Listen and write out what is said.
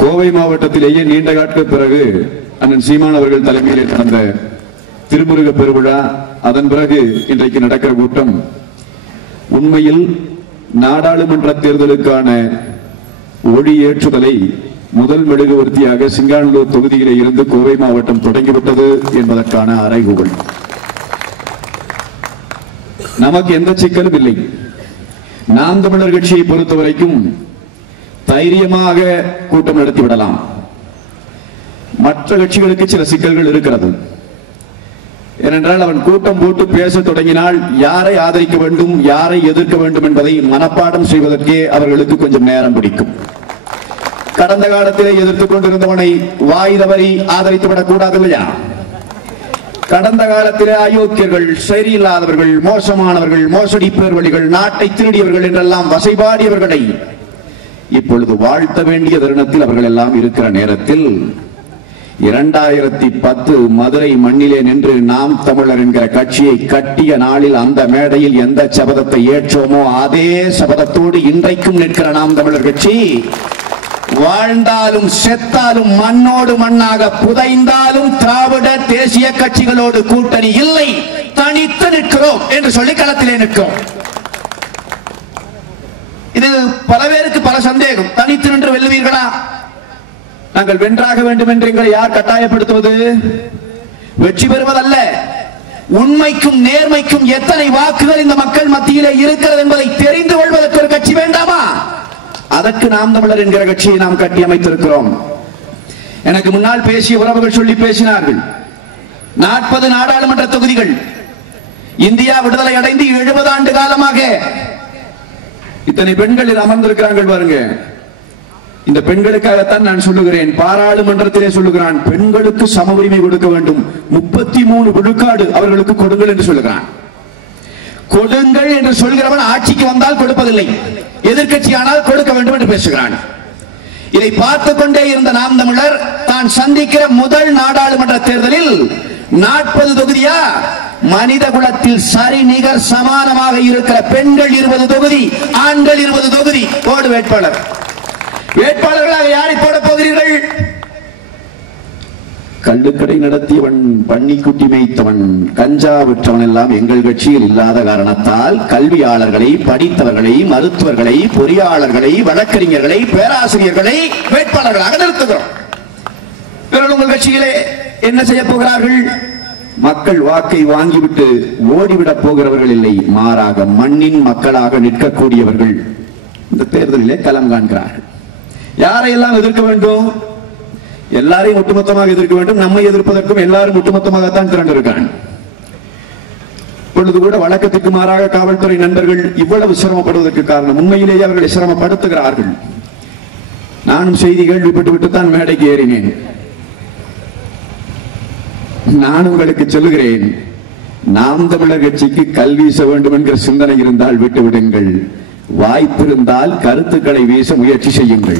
கோவை மாவட்டத்திலேயே நீண்ட காட்டுக்கு பிறகு அண்ணன் சீமான் அவர்கள் தலைமையிலே நடந்த திருமுருக பெருவிழா அதன் பிறகு இன்றைக்கு நடக்கிற கூட்டம். உண்மையில் நாடாளுமன்ற தேர்தலுக்கான ஒளி ஏற்றுதலை முதல் மெழுகுவர்த்தியாக சிங்கானூர் தொகுதியிலே இருந்து கோவை மாவட்டம் தொடங்கிவிட்டது என்பதற்கான அறைகூவல். நமக்கு எந்த சிக்கலும் இல்லை. நாம் தமிழர் கட்சியை பொறுத்தவரைக்கும் தைரியமாக கூட்டம் நடத்தி விடலாம். மற்ற கட்சிகளுக்கு சில சிக்கல்கள் இருக்கிறது. ஏனென்றால் அவன் கூட்டம் போட்டு பேச தொடங்கினால் யாரை ஆதரிக்க வேண்டும் யாரை எதிர்க்க வேண்டும் என்பதை மனப்பாடம் செய்வதற்கே அவர்களுக்கு கொஞ்சம் நேரம் பிடிக்கும். கடந்த காலத்திலே எதிர்த்துக் கொண்டிருந்தவனை வாய் தவறி ஆதரித்து விடக்கூடாது இல்லையா? கடந்த காலத்திலே அயோக்கியர்கள் சரியில்லாதவர்கள் மோசமானவர்கள் மோசடி பேர்வழிகள் நாட்டை திருடியவர்கள் என்றெல்லாம் வசைபாடியவர்களை இப்பொழுது வாழ்த்த வேண்டிய தருணத்தில் அவர்கள் எல்லாம் இருக்கிற நேரத்தில் இரண்டாயிரத்தி பத்து மதுரை மண்ணிலே நின்று நாம் தமிழர் என்கிற கட்சியை கட்டிய நாளில் அந்த மேடையில் எந்த சபதத்தை ஏற்றோமோ அதே சபதத்தோடு இன்றைக்கும் நிற்கிற நாம் தமிழர் கட்சி வாழ்ந்தாலும் செத்தாலும் மண்ணோடு மண்ணாக புதைந்தாலும் திராவிட தேசிய கட்சிகளோடு கூட்டணி இல்லை. தனித்து நிற்கிறோம் என்று சொல்லி களத்திலே நிற்கிறோம். இது பல பல சந்தேகம். தனித்து நின்று வெல்லுவீர்களா? நாங்கள் வென்றாக வேண்டும் என்று எங்களை யார் கட்டாயப்படுத்துவது? வெற்றி பெறுவதல்ல. உண்மைக்கும் நேர்மைக்கும் எத்தனை வாக்குகள் இந்த மக்கள் மத்தியிலே இருக்கிறது என்பதை தெரிந்து கொள்வதற்கு ஒரு கட்சி வேண்டாமா? அதற்கு நாம் தமிழர் என்கிற கட்சியை நாம் கட்டி அமைத்திருக்கிறோம். எனக்கு முன்னால் பேசிய உறவுகள் சொல்லி பேசினார்கள். நாற்பது நாடாளுமன்ற தொகுதிகள். இந்தியா விடுதலை அடைந்து எழுபது ஆண்டு காலமாக இத்தனை பெண்கள் அமர்ந்திருக்கிறார்கள் அமர்ந்திருக்கிறாங்க பாருங்க. இந்த பெண்களுக்காகத்தான் நான் சொல்லுகிறேன். பாராளுமன்றத்திலே சொல்லுகிறான் பெண்களுக்கு சம உரிமை கொடுக்க வேண்டும். முப்பத்தி மூணு விழுக்காடு அவர்களுக்கு கொடுங்கள் என்று சொல்லுகிறான். கொடுங்கள் என்று சொல்கிறவன் ஆட்சிக்கு வந்தால் கொடுப்பதில்லை. எதிர்க்கட்சி ஆனால் கொடுக்க வேண்டும் என்று பேசுகிறான். இதை பார்த்து கொண்டே இருந்த நாம் தமிழர் தான் சந்திக்கிற முதல் நாடாளுமன்ற தேர்தலில் நாற்பது தொகுதியா? மனித குலத்தில் சரி நிகர் சமானமாக இருக்கிற பெண்கள் இருபது தொகுதி ஆண்கள் இருபது தொகுதி. ஓடு வேட்பாளர். வேட்பாளர்களாக யாரை போட போகிறீர்கள்? கள்ளுக்கடை நடத்தியவன் பன்னிக்குட்டி மேய்த்தவன் கஞ்சா விற்றவன் எல்லாம் எங்கள் கட்சியில் இல்லாத காரணத்தால் கல்வியாளர்களை படித்தவர்களை மருத்துவர்களை பொறியாளர்களை வழக்கறிஞர்களை பேராசிரியர்களை வேட்பாளர்களாக நிறுத்துகிறோம். பிறகு உங்கள் கட்சியிலே என்ன செய்ய போகிறார்கள்? மக்கள் வாக்கை வாங்கிவிட்டு ஓடிவிடப் போகிறவர்கள் இல்லை. மாறாக மண்ணின் மக்களாக நிற்கக்கூடியவர்கள் இந்த தேர்தலிலே களம் காண்கிறார்கள். யாரையெல்லாம் எதிர்க்க வேண்டும்? எல்லாரையும் ஒட்டுமொத்தமாக எதிர்க்க வேண்டும். நம்மை எதிர்ப்பதற்கும் எல்லாரும் ஒட்டுமொத்தமாகத்தான் திரண்டிருக்கான் இப்பொழுது கூட வழக்கத்துக்கு மாறாக காவல்துறை நண்பர்கள் இவ்வளவு சிரமப்படுவதற்கு காரணம் உண்மையிலேயே அவர்களை சிரமப்படுத்துகிறார்கள். நானும் செய்தி கேள்விப்பட்டு விட்டுத்தான் மேடைக்கு ஏறினேன். நான் உங்களுக்கு சொல்லுகிறேன் நாம் தமிழர் கட்சிக்கு கல்வி வீச வேண்டும் என்கிற சிந்தனை இருந்தால் விட்டு விடுங்கள். வாய்ப்பிருந்தால் கருத்துக்களை வீச முயற்சி செய்யுங்கள்.